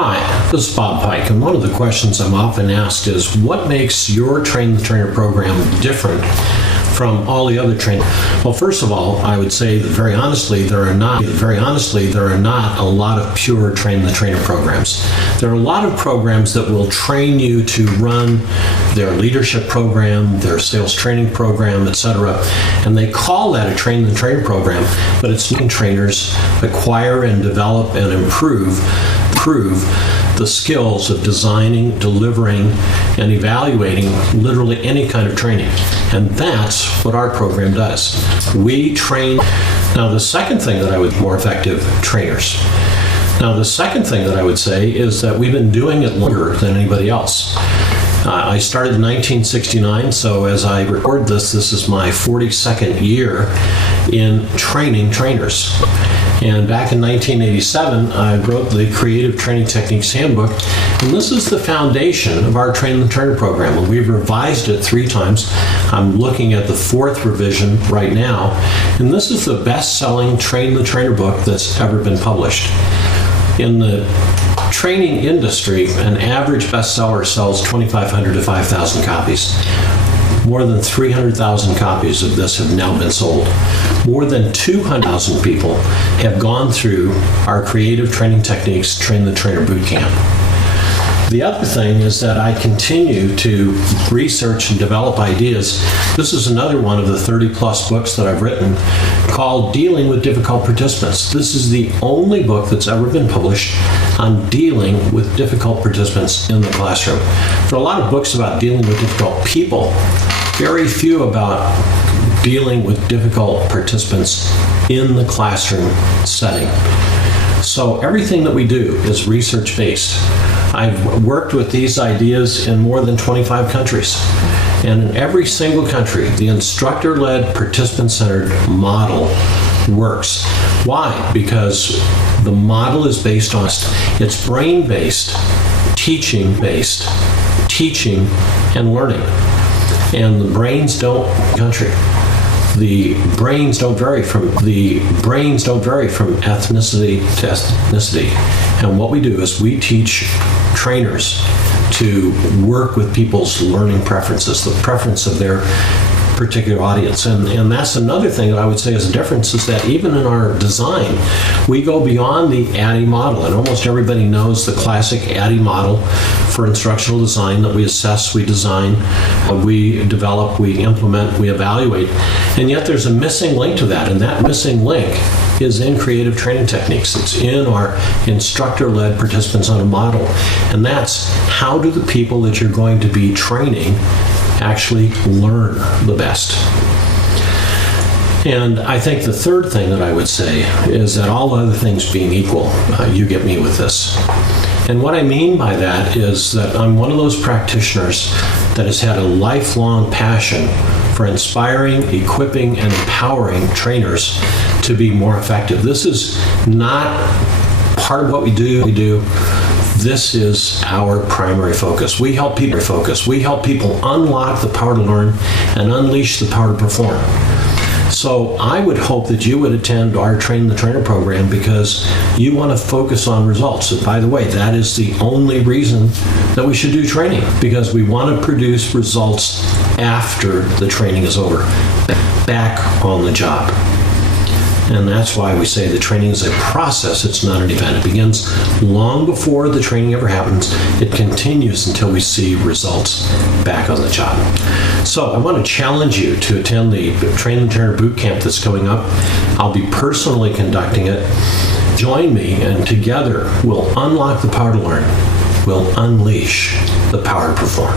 Hi, this is Bob Pike, and one of the questions I'm often asked is, what makes your Train the Trainer program different from all the other training? Well, first of all, I would say that very honestly, there are not a lot of pure Train the Trainer programs. There are a lot of programs that will train you to run their leadership program, their sales training program, etc. And they call that a Train the Trainer program, but it's trainers acquire and develop and improve the skills of designing, delivering, and evaluating literally any kind of training. And that's what our program does. We train. Now, the second thing that I would more effective trainers. Now, the second thing that I would say is that we've been doing it longer than anybody else. I started in 1969, so as I record this is my 42nd year in training trainers. And back in 1987, I wrote the Creative Training Techniques Handbook, and this is the foundation of our Train the Trainer program. And we've revised it 3 times. I'm looking at the 4th revision right now, and this is the best-selling Train the Trainer book that's ever been published. In the training industry, an average bestseller sells 2,500 to 5,000 copies. More than 300,000 copies of this have now been sold. More than 200,000 people have gone through our Creative Training Techniques Train the Trainer Bootcamp. The other thing is that I continue to research and develop ideas. This is another one of the 30-plus books that I've written called Dealing with Difficult Participants. This is the only book that's ever been published on dealing with difficult participants in the classroom. There are a lot of books about dealing with difficult people, very few about dealing with difficult participants in the classroom setting. So everything that we do is research-based. I've worked with these ideas in more than 25 countries. And in every single country, the instructor-led, participant-centered model works. Why? Because the model is based on, it's brain-based, teaching-based, teaching and learning. And the brains don't country. The brains don't vary from ethnicity to ethnicity. And what we do is we teach trainers to work with people's learning preferences, the preference of their particular audience. And that's another thing that I would say is a difference, is that even in our design, we go beyond the ADDIE model. And almost everybody knows the classic ADDIE model for instructional design, that we assess, we design, we develop, we implement, we evaluate. And yet there's a missing link to that, and that missing link is in Creative Training Techniques. It's in our instructor-led participants on a model. And that's, how do the people that you're going to be training actually learn the best? And I think the third thing that I would say is that, all other things being equal, you get me with this. And what I mean by that is that I'm one of those practitioners that has had a lifelong passion for inspiring, equipping, and empowering trainers to be more effective. This is not part of what we do. This is our primary focus. We help people unlock the power to learn and unleash the power to perform. So I would hope that you would attend our Train the Trainer program because you want to focus on results. And by the way, that is the only reason that we should do training, because we want to produce results after the training is over, back on the job. And that's why we say the training is a process, it's not an event. It begins long before the training ever happens. It continues until we see results back on the job. So I want to challenge you to attend the Train the Trainer Bootcamp that's coming up. I'll be personally conducting it. Join me, and together we'll unlock the power to learn. We'll unleash the power to perform.